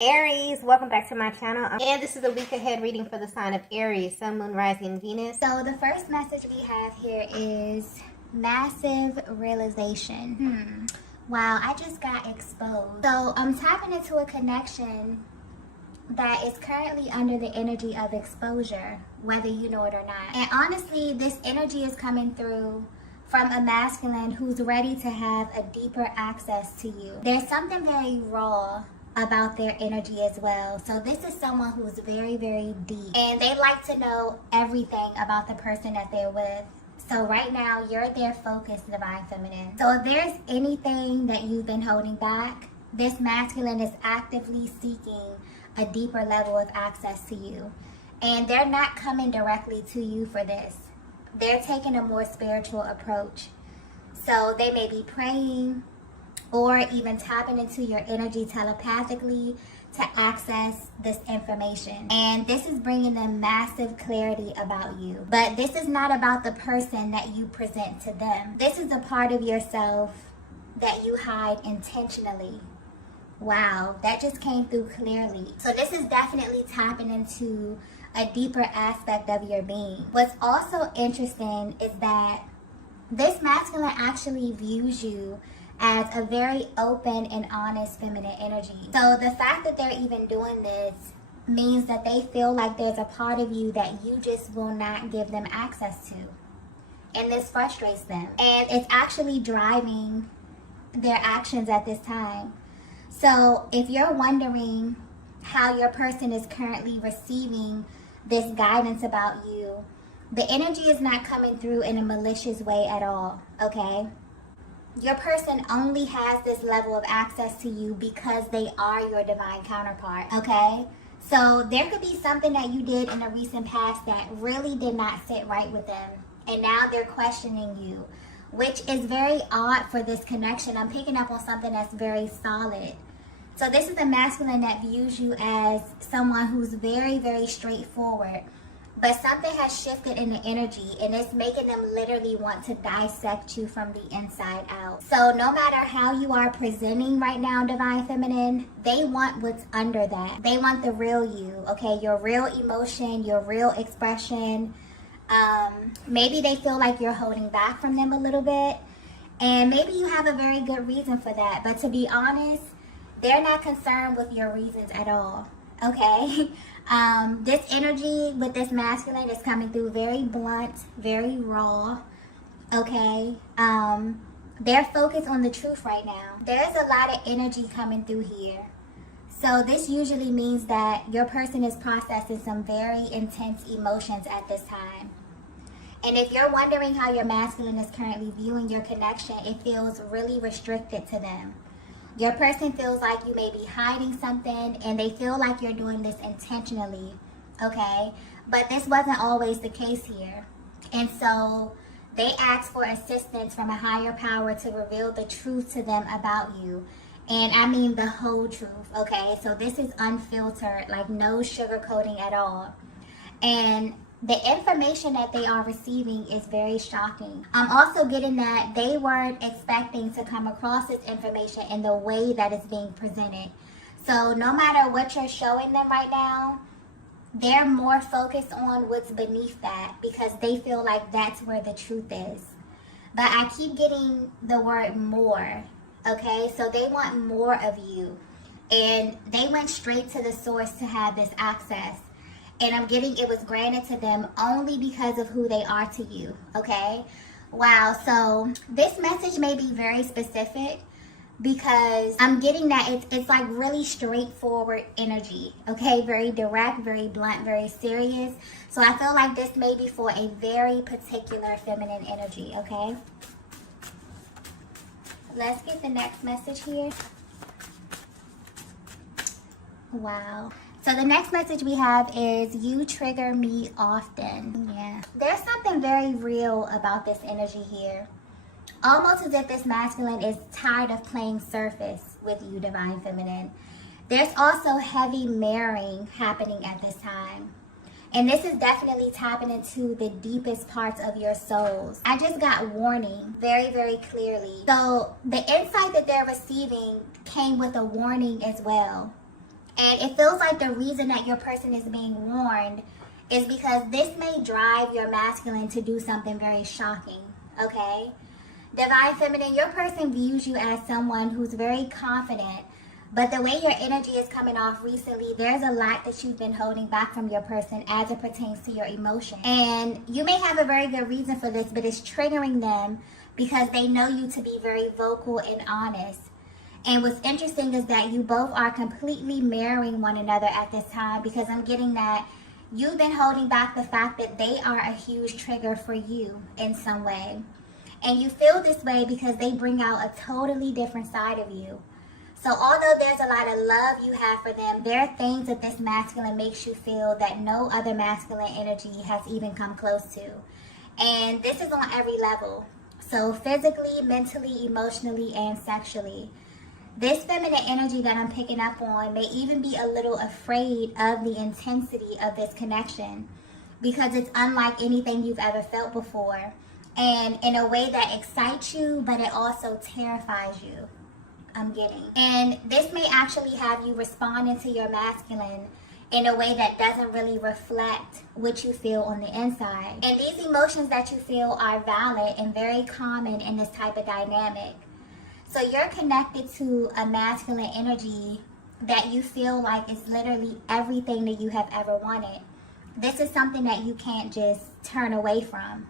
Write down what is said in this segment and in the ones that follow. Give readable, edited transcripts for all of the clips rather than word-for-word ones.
Aries, welcome back to my channel, and this is a week ahead reading for the sign of Aries, Sun, Moon, Rising, and Venus. So the first message we have here is massive realization. Wow, I just got exposed. So I'm tapping into a connection that is currently under the energy of exposure, whether you know it or not. And honestly, this energy is coming through from a masculine who's ready to have a deeper access to you. There's something very raw about their energy as well. So this is someone who's very, very deep, and they like to know everything about the person that they're with. So right now, you're their focus, Divine Feminine. So if there's anything that you've been holding back, this masculine is actively seeking a deeper level of access to you. And they're not coming directly to you for this. They're taking a more spiritual approach. So they may be praying, or even tapping into your energy telepathically to access this information. And this is bringing them massive clarity about you. But this is not about the person that you present to them. This is a part of yourself that you hide intentionally. Wow, that just came through clearly. So this is definitely tapping into a deeper aspect of your being. What's also interesting is that this masculine actually views you as a very open and honest feminine energy. So the fact that they're even doing this means that they feel like there's a part of you that you just will not give them access to. And this frustrates them. And it's actually driving their actions at this time. So if you're wondering how your person is currently receiving this guidance about you, the energy is not coming through in a malicious way at all, okay? Your person only has this level of access to you because they are your divine counterpart, okay? So there could be something that you did in a recent past that really did not sit right with them. And now they're questioning you, which is very odd for this connection. I'm picking up on something that's very solid. So this is a masculine that views you as someone who's very, very straightforward. But something has shifted in the energy, and it's making them literally want to dissect you from the inside out. So no matter how you are presenting right now, Divine Feminine, they want what's under that. They want the real you, okay? Your real emotion, your real expression. Maybe they feel like you're holding back from them a little bit. And maybe you have a very good reason for that. But to be honest, they're not concerned with your reasons at all, okay? This energy with this masculine is coming through very blunt, very raw, okay? They're focused on the truth right now. There's a lot of energy coming through here. So this usually means that your person is processing some very intense emotions at this time. And if you're wondering how your masculine is currently viewing your connection, it feels really restricted to them. Your person feels like you may be hiding something, and they feel like you're doing this intentionally, okay? But this wasn't always the case here. And so they ask for assistance from a higher power to reveal the truth to them about you. And I mean the whole truth, okay? So this is unfiltered, like no sugarcoating at all. And the information that they are receiving is very shocking. I'm also getting that they weren't expecting to come across this information in the way that it's being presented. So no matter what you're showing them right now, they're more focused on what's beneath that because they feel like that's where the truth is. But I keep getting the word more, okay? So they want more of you. And they went straight to the source to have this access. And I'm getting it was granted to them only because of who they are to you, okay? Wow, so this message may be very specific because I'm getting that it's like really straightforward energy, okay? Very direct, very blunt, very serious. So I feel like this may be for a very particular feminine energy, okay? Let's get the next message here. Wow. So the next message we have is you trigger me often. Yeah. There's something very real about this energy here. Almost as if this masculine is tired of playing surface with you, Divine Feminine. There's also heavy mirroring happening at this time. And this is definitely tapping into the deepest parts of your souls. I just got warning very, very clearly. So the insight that they're receiving came with a warning as well. And it feels like the reason that your person is being warned is because this may drive your masculine to do something very shocking, okay? Divine Feminine, your person views you as someone who's very confident, but the way your energy is coming off recently, there's a lot that you've been holding back from your person as it pertains to your emotion. And you may have a very good reason for this, but it's triggering them because they know you to be very vocal and honest. And what's interesting is that you both are completely mirroring one another at this time, because I'm getting that you've been holding back the fact that they are a huge trigger for you in some way. And you feel this way because they bring out a totally different side of you. So although there's a lot of love you have for them, there are things that this masculine makes you feel that no other masculine energy has even come close to. And this is on every level. So physically, mentally, emotionally, and sexually. This feminine energy that I'm picking up on may even be a little afraid of the intensity of this connection because it's unlike anything you've ever felt before. And in a way that excites you, but it also terrifies you. I'm getting. And this may actually have you responding to your masculine in a way that doesn't really reflect what you feel on the inside. And these emotions that you feel are valid and very common in this type of dynamic. So you're connected to a masculine energy that you feel like is literally everything that you have ever wanted. This is something that you can't just turn away from.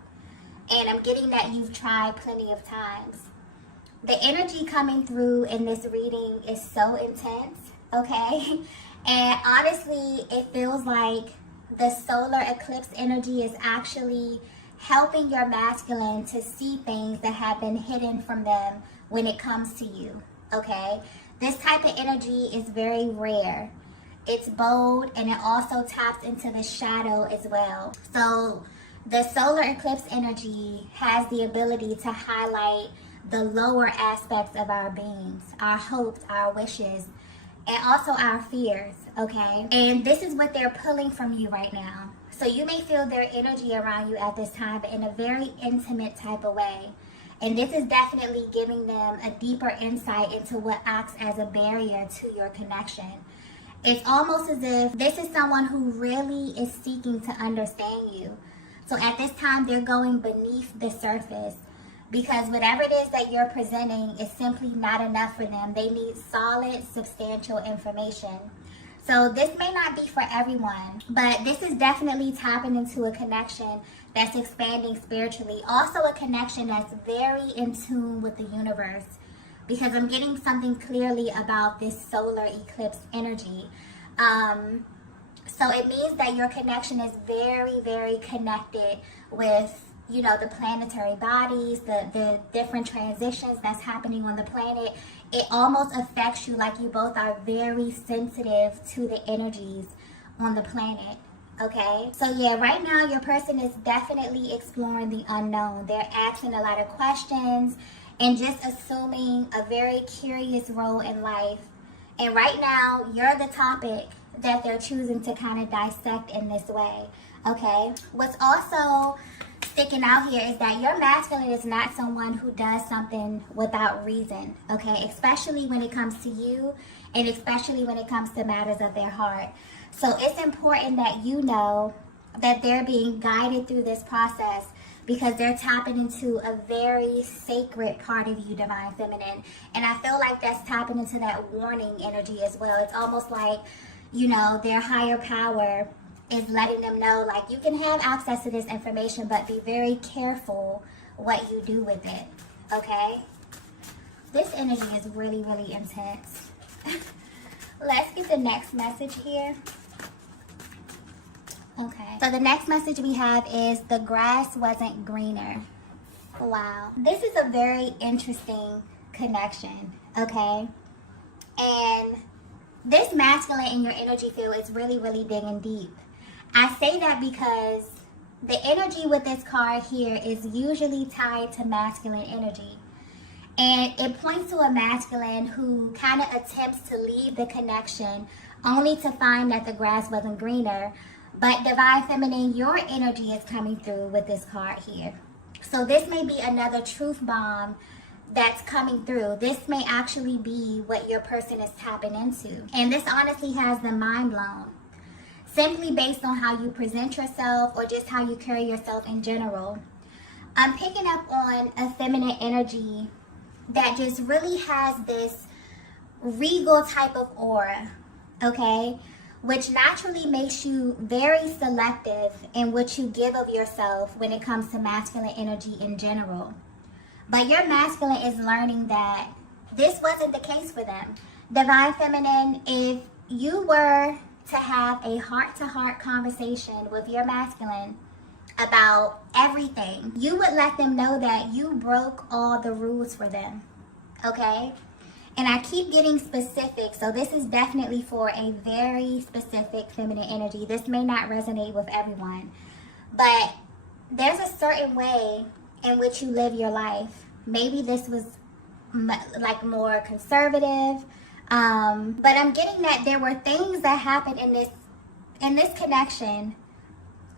And I'm getting that you've tried plenty of times. The energy coming through in this reading is so intense, okay? And honestly, it feels like the solar eclipse energy is actually helping your masculine to see things that have been hidden from them when it comes to you, okay? This type of energy is very rare. It's bold, and it also taps into the shadow as well. So the solar eclipse energy has the ability to highlight the lower aspects of our beings, our hopes, our wishes, and also our fears, okay? And this is what they're pulling from you right now. So you may feel their energy around you at this time, but in a very intimate type of way. And this is definitely giving them a deeper insight into what acts as a barrier to your connection. It's almost as if this is someone who really is seeking to understand you. So at this time, they're going beneath the surface because whatever it is that you're presenting is simply not enough for them. They need solid, substantial information. So this may not be for everyone, but this is definitely tapping into a connection that's expanding spiritually. Also a connection that's very in tune with the universe, because I'm getting something clearly about this solar eclipse energy. So it means that your connection is very, very connected with, you know, the planetary bodies, the different transitions that's happening on the planet. It almost affects you like you both are very sensitive to the energies on the planet, okay? So yeah, right now your person is definitely exploring the unknown. They're asking a lot of questions and just assuming a very curious role in life. And right now, you're the topic that they're choosing to kind of dissect in this way, okay? What's also sticking out here is that your masculine is not someone who does something without reason, okay? Especially when it comes to you, and especially when it comes to matters of their heart. So it's important that you know that they're being guided through this process because they're tapping into a very sacred part of you, Divine Feminine. And I feel like that's tapping into that warning energy as well. It's almost like, you know, their higher power is letting them know, like, you can have access to this information, but be very careful what you do with it, okay? This energy is really, really intense. Let's get the next message here. Okay, so the next message we have is the grass wasn't greener. Wow. This is a very interesting connection, okay? And this masculine in your energy field is really, really digging deep. I say that because the energy with this card here is usually tied to masculine energy. And it points to a masculine who kind of attempts to leave the connection only to find that the grass wasn't greener. But Divine Feminine, your energy is coming through with this card here. So this may be another truth bomb that's coming through. This may actually be what your person is tapping into. And this honestly has them mind blown. Simply based on how you present yourself or just how you carry yourself in general. I'm picking up on a feminine energy that just really has this regal type of aura, okay? Which naturally makes you very selective in what you give of yourself when it comes to masculine energy in general. But your masculine is learning that this wasn't the case for them. Divine Feminine, if you were to have a heart-to-heart conversation with your masculine about everything, you would let them know that you broke all the rules for them, okay? And I keep getting specific, so this is definitely for a very specific feminine energy. This may not resonate with everyone, but there's a certain way in which you live your life. Maybe this was like more conservative, but I'm getting that there were things that happened in this connection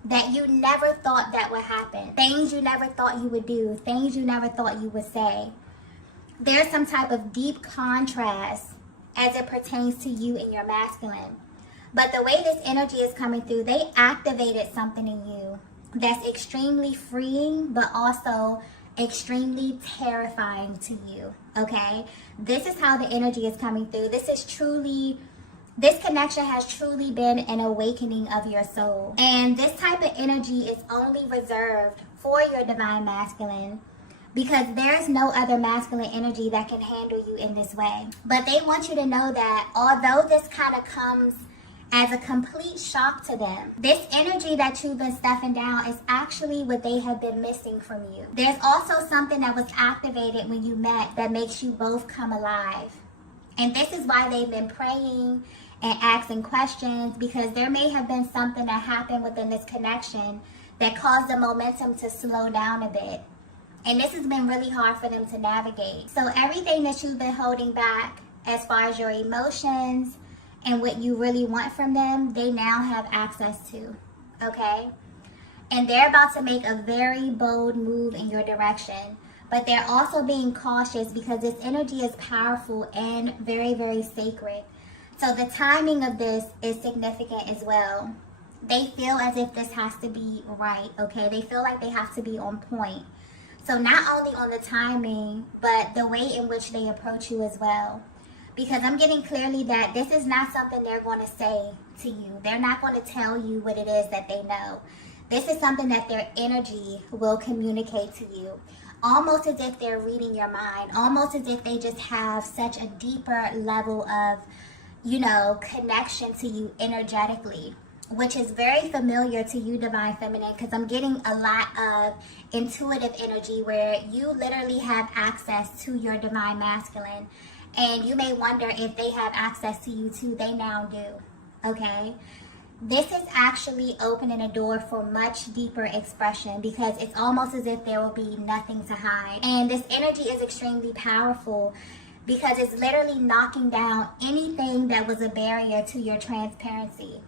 that you never thought that would happen. Things you never thought you would do. Things you never thought you would say. There's some type of deep contrast as it pertains to you and your masculine. But the way this energy is coming through, they activated something in you that's extremely freeing, but also extremely terrifying to you, okay? This is how the energy is coming through. This connection has truly been an awakening of your soul. And this type of energy is only reserved for your divine masculine because there's no other masculine energy that can handle you in this way. But they want you to know that although this kind of comes as a complete shock to them, this energy that you've been stuffing down is actually what they have been missing from you. There's also something that was activated when you met that makes you both come alive. And this is why they've been praying and asking questions, because there may have been something that happened within this connection that caused the momentum to slow down a bit. And this has been really hard for them to navigate. So everything that you've been holding back as far as your emotions and what you really want from them, they now have access to, okay? And they're about to make a very bold move in your direction. But they're also being cautious because this energy is powerful and very, very sacred. So the timing of this is significant as well. They feel as if this has to be right, okay? They feel like they have to be on point. So not only on the timing, but the way in which they approach you as well. Because I'm getting clearly that this is not something they're going to say to you. They're not going to tell you what it is that they know. This is something that their energy will communicate to you. Almost as if they're reading your mind. Almost as if they just have such a deeper level of, connection to you energetically, which is very familiar to you, Divine Feminine, because I'm getting a lot of intuitive energy where you literally have access to your Divine Masculine, and you may wonder if they have access to you too. They now do, okay? This is actually opening a door for much deeper expression because it's almost as if there will be nothing to hide. And this energy is extremely powerful because it's literally knocking down anything that was a barrier to your transparency.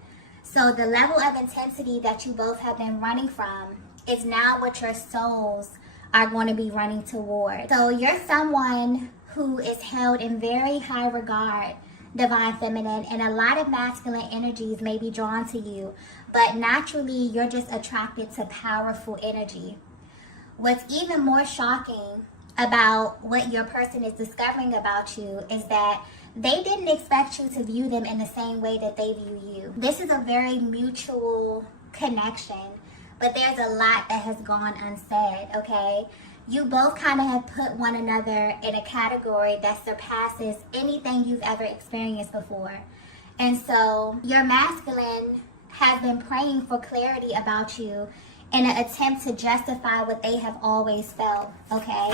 So the level of intensity that you both have been running from is now what your souls are going to be running toward. So you're someone who is held in very high regard, Divine Feminine, and a lot of masculine energies may be drawn to you, but naturally you're just attracted to powerful energy. What's even more shocking about what your person is discovering about you is that they didn't expect you to view them in the same way that they view you. This is a very mutual connection, but there's a lot that has gone unsaid, okay? You both kind of have put one another in a category that surpasses anything you've ever experienced before. And so your masculine has been praying for clarity about you in an attempt to justify what they have always felt, okay?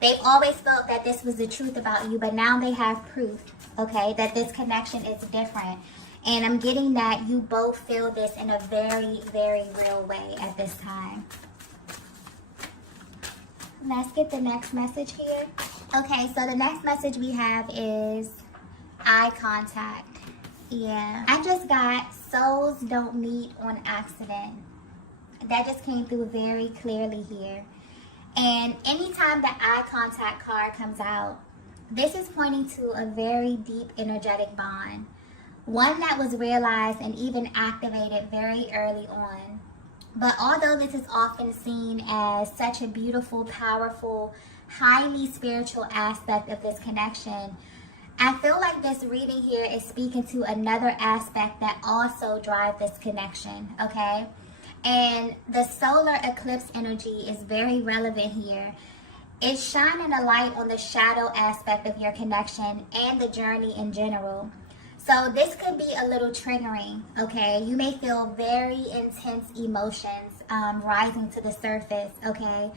They've always felt that this was the truth about you, but now they have proof, okay, that this connection is different. And I'm getting that you both feel this in a very, very real way at this time. Let's get the next message here. Okay, so the next message we have is eye contact. Yeah, I just got souls don't meet on accident. That just came through very clearly here. And anytime the eye contact card comes out, this is pointing to a very deep energetic bond. One that was realized and even activated very early on. But although this is often seen as such a beautiful, powerful, highly spiritual aspect of this connection, I feel like this reading here is speaking to another aspect that also drives this connection, okay? And the solar eclipse energy is very relevant here. It's shining a light on the shadow aspect of your connection and the journey in general. So this could be a little triggering, okay? You may feel very intense emotions rising to the surface, okay?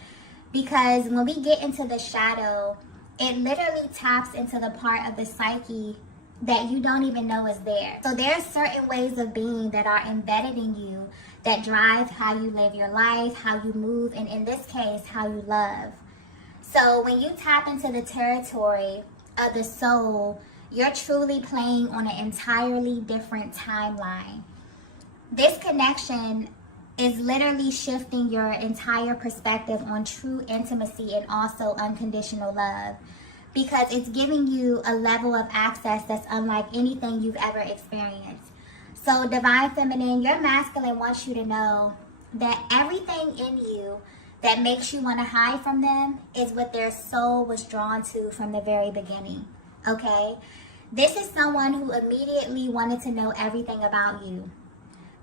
Because when we get into the shadow, it literally taps into the part of the psyche that you don't even know is there. So there are certain ways of being that are embedded in you that drive how you live your life, how you move, and in this case, how you love. So when you tap into the territory of the soul, you're truly playing on an entirely different timeline. This connection is literally shifting your entire perspective on true intimacy and also unconditional love, because it's giving you a level of access that's unlike anything you've ever experienced. So Divine Feminine, your masculine wants you to know that everything in you that makes you want to hide from them is what their soul was drawn to from the very beginning, okay? This is someone who immediately wanted to know everything about you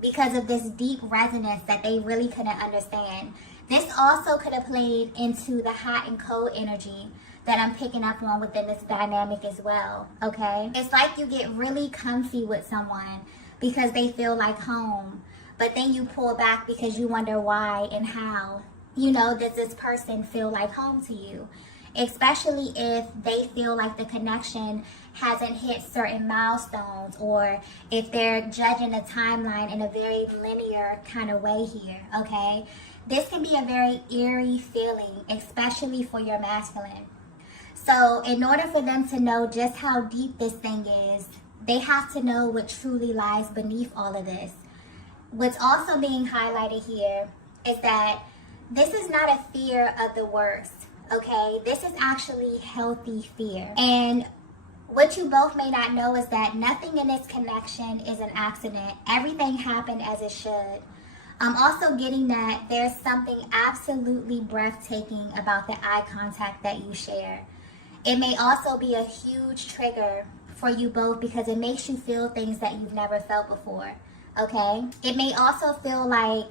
because of this deep resonance that they really couldn't understand. This also could have played into the hot and cold energy that I'm picking up on within this dynamic as well, okay? It's like you get really comfy with someone because they feel like home, but then you pull back because you wonder why and how, does this person feel like home to you? Especially if they feel like the connection hasn't hit certain milestones, or if they're judging the timeline in a very linear kind of way here, okay? This can be a very eerie feeling, especially for your masculine. So in order for them to know just how deep this thing is, they have to know what truly lies beneath all of this. What's also being highlighted here is that this is not a fear of the worst. Okay, this is actually healthy fear. And what you both may not know is that nothing in this connection is an accident. Everything happened as it should. I'm also getting that there's something absolutely breathtaking about the eye contact that you share. It may also be a huge trigger for you both because it makes you feel things that you've never felt before. Okay, it may also feel like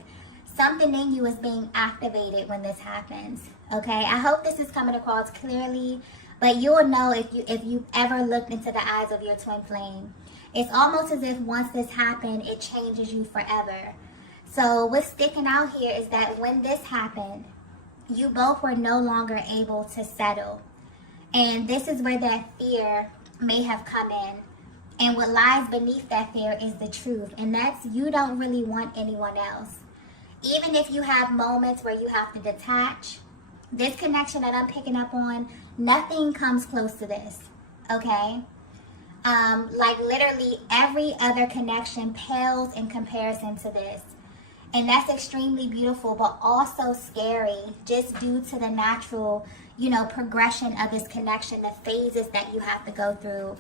something in you is being activated when this happens. Okay, I hope this is coming across clearly, but you'll know if you've ever looked into the eyes of your twin flame. It's almost as if once this happened, it changes you forever. So what's sticking out here is that when this happened, you both were no longer able to settle. And this is where that fear may have come in. And what lies beneath that fear is the truth. And that's, you don't really want anyone else. Even if you have moments where you have to detach, this connection that I'm picking up on, nothing comes close to this, okay? Like literally every other connection pales in comparison to this. And that's extremely beautiful, but also scary, just due to the natural, progression of this connection, the phases that you have to go through,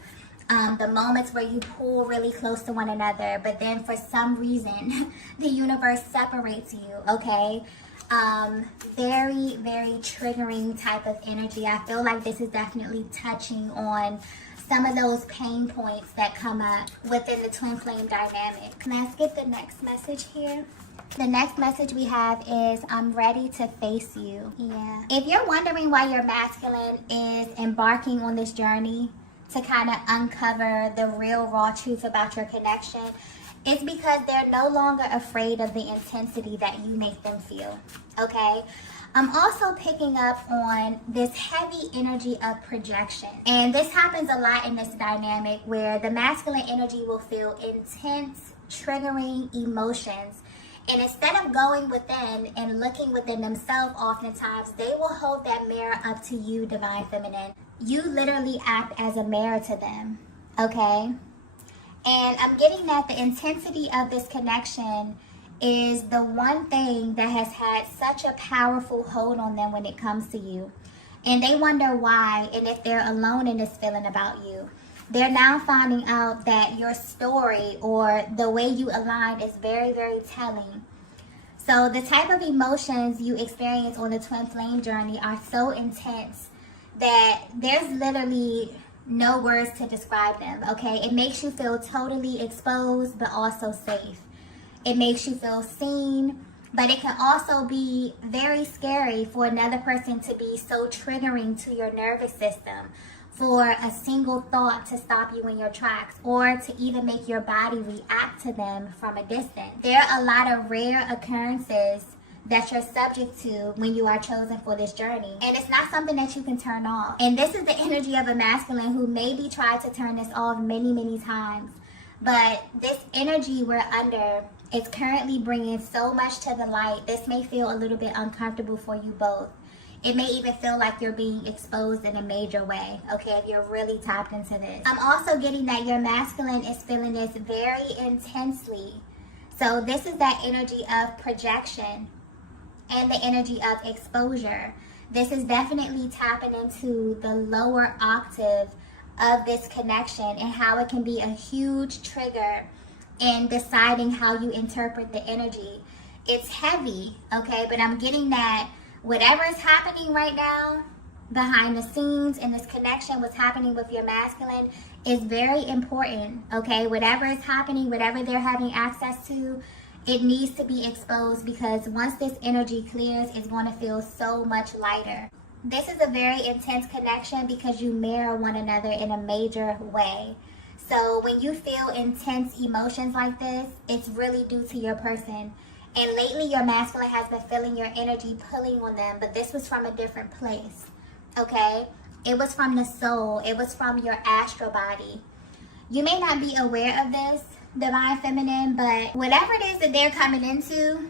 the moments where you pull really close to one another, but then for some reason, the universe separates you, okay? Very, very triggering type of energy. I feel like this is definitely touching on some of those pain points that come up within the twin flame dynamic. Let's get the next message here. The next message we have is, I'm ready to face you. Yeah. If you're wondering why your masculine is embarking on this journey to kind of uncover the real raw truth about your connection, it's because they're no longer afraid of the intensity that you make them feel, okay? I'm also picking up on this heavy energy of projection. And this happens a lot in this dynamic where the masculine energy will feel intense, triggering emotions. And instead of going within and looking within themselves, oftentimes they will hold that mirror up to you, Divine Feminine. You literally act as a mirror to them, okay? And I'm getting that the intensity of this connection is the one thing that has had such a powerful hold on them when it comes to you. And they wonder why, and if they're alone in this feeling about you. They're now finding out that your story or the way you align is very, very telling. So the type of emotions you experience on the twin flame journey are so intense that there's literally no words to describe them, okay? It makes you feel totally exposed, but also safe. It makes you feel seen, but it can also be very scary for another person to be so triggering to your nervous system, for a single thought to stop you in your tracks, or to even make your body react to them from a distance. There are a lot of rare occurrences that you're subject to when you are chosen for this journey. And it's not something that you can turn off. And this is the energy of a masculine who maybe tried to turn this off many, many times. But this energy we're under is currently bringing so much to the light. This may feel a little bit uncomfortable for you both. It may even feel like you're being exposed in a major way, okay, if you're really tapped into this. I'm also getting that your masculine is feeling this very intensely. So this is that energy of projection and the energy of exposure. This is definitely tapping into the lower octave of this connection and how it can be a huge trigger in deciding how you interpret the energy. It's heavy, okay, but I'm getting that whatever is happening right now behind the scenes in this connection, what's happening with your masculine is very important, okay? Whatever is happening, whatever they're having access to, it needs to be exposed, because once this energy clears, it's going to feel so much lighter. This is a very intense connection because you mirror one another in a major way. So when you feel intense emotions like this, it's really due to your person. And lately your masculine has been feeling your energy pulling on them, but this was from a different place, okay? It was from the soul. It was from your astral body. You may not be aware of this, Divine Feminine, but whatever it is that they're coming into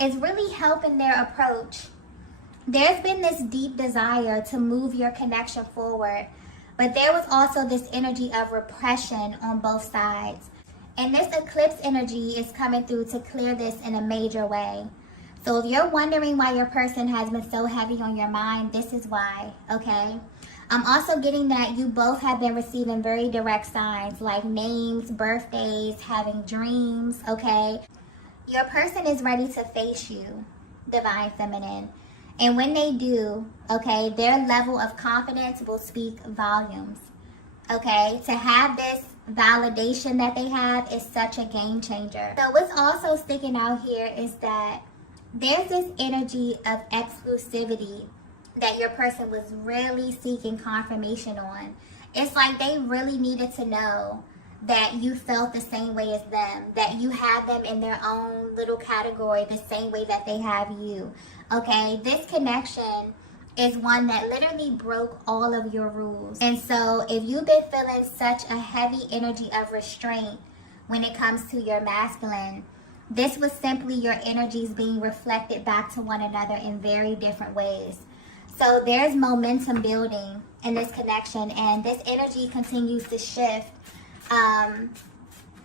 is really helping their approach. There's been this deep desire to move your connection forward, but there was also this energy of repression on both sides. And this eclipse energy is coming through to clear this in a major way. So if you're wondering why your person has been so heavy on your mind, this is why, okay? I'm also getting that you both have been receiving very direct signs like names, birthdays, having dreams, okay? Your person is ready to face you, Divine Feminine. And when they do, okay, their level of confidence will speak volumes, okay? To have this validation that they have is such a game changer. So what's also sticking out here is that there's this energy of exclusivity that your person was really seeking confirmation on. It's like they really needed to know that you felt the same way as them, that you had them in their own little category the same way that they have you, okay? This connection is one that literally broke all of your rules. And so if you've been feeling such a heavy energy of restraint when it comes to your masculine, this was simply your energies being reflected back to one another in very different ways. So there's momentum building in this connection, and this energy continues to shift.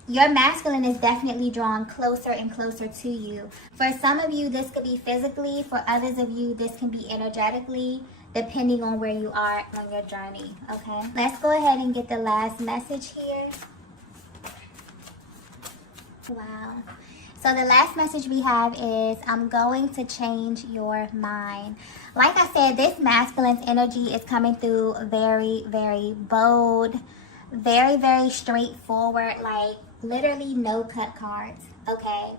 Your masculine is definitely drawn closer and closer to you. For some of you, this could be physically. For others of you, this can be energetically, depending on where you are on your journey, okay? Let's go ahead and get the last message here. Wow. So the last message we have is, I'm going to change your mind. Like I said, this masculine's energy is coming through very, very bold, very, very straightforward, like literally no cut cards, okay?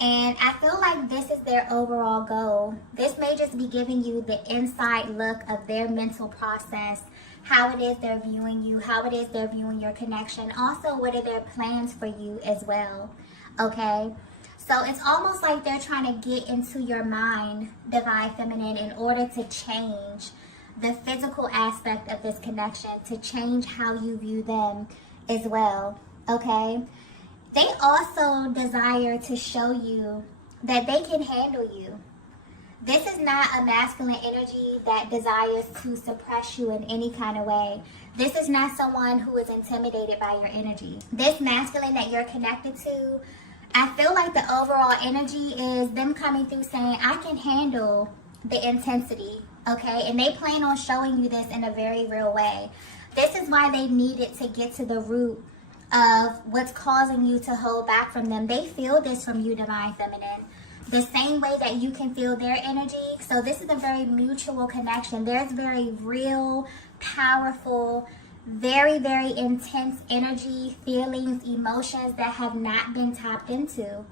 And I feel like this is their overall goal. This may just be giving you the inside look of their mental process, how it is they're viewing you, how it is they're viewing your connection. Also, what are their plans for you as well, okay? So it's almost like they're trying to get into your mind, Divine Feminine, in order to change the physical aspect of this connection, to change how you view them as well, okay? They also desire to show you that they can handle you. This is not a masculine energy that desires to suppress you in any kind of way. This is not someone who is intimidated by your energy. This masculine that you're connected to I feel like the overall energy is them coming through saying, I can handle the intensity, okay? And they plan on showing you this in a very real way. This is why they needed to get to the root of what's causing you to hold back from them. They feel this from you, Divine Feminine, the same way that you can feel their energy. So this is a very mutual connection. There's very real, powerful, very, very intense energy, feelings, emotions that have not been tapped into.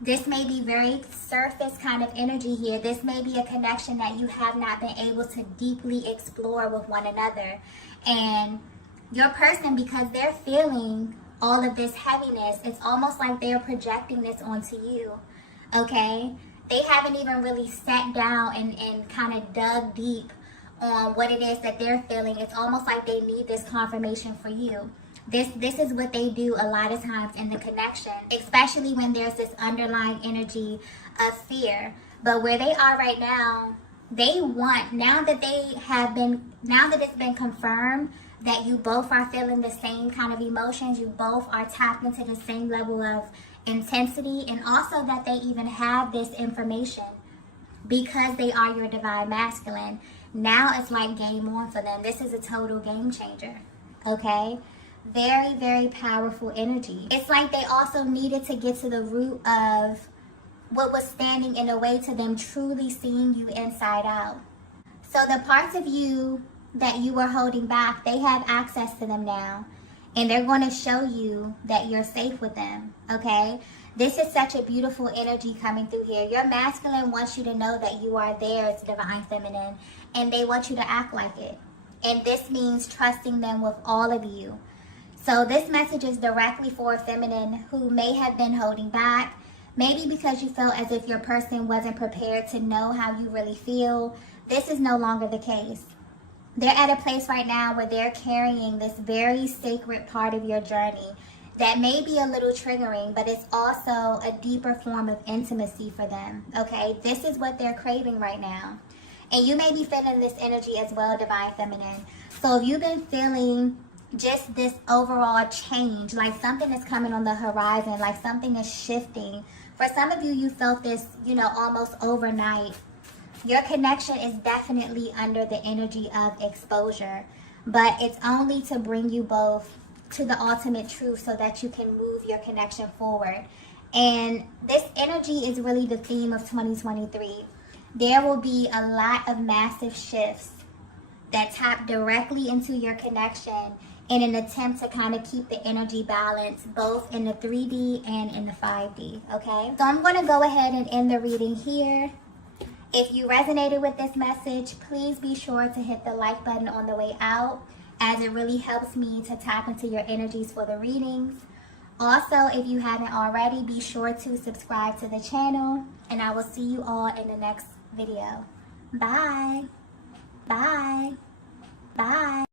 This may be very surface kind of energy here. This may be a connection that you have not been able to deeply explore with one another. And your person, because they're feeling all of this heaviness, it's almost like they're projecting this onto you, okay? They haven't even really sat down and kind of dug deep on what it is that they're feeling. It's almost like they need this confirmation for you. This is what they do a lot of times in the connection, especially when there's this underlying energy of fear. But where they are right now, they want, now that it's been confirmed that you both are feeling the same kind of emotions, you both are tapped into the same level of intensity, and also that they even have this information because they are your divine masculine. Now it's like game on for them. This is a total game changer, okay? Very, very powerful energy. It's like they also needed to get to the root of what was standing in the way to them truly seeing you inside out. So the parts of you that you were holding back, they have access to them now. And they're going to show you that you're safe with them, okay? This is such a beautiful energy coming through here. Your masculine wants you to know that you are theirs, Divine Feminine, and they want you to act like it. And this means trusting them with all of you. So this message is directly for a feminine who may have been holding back, maybe because you felt as if your person wasn't prepared to know how you really feel. This is no longer the case. They're at a place right now where they're carrying this very sacred part of your journey that may be a little triggering, but it's also a deeper form of intimacy for them, okay? This is what they're craving right now. And you may be feeling this energy as well, Divine Feminine. So if you've been feeling just this overall change, like something is coming on the horizon, like something is shifting. For some of you, you felt this, almost overnight. Your connection is definitely under the energy of exposure, but it's only to bring you both to the ultimate truth so that you can move your connection forward. And this energy is really the theme of 2023. There will be a lot of massive shifts that tap directly into your connection in an attempt to kind of keep the energy balance both in the 3D and in the 5D, okay? So I'm going to go ahead and end the reading here. If you resonated with this message, please be sure to hit the like button on the way out, as it really helps me to tap into your energies for the readings. Also, if you haven't already, be sure to subscribe to the channel, and I will see you all in the next video. Bye. Bye. Bye.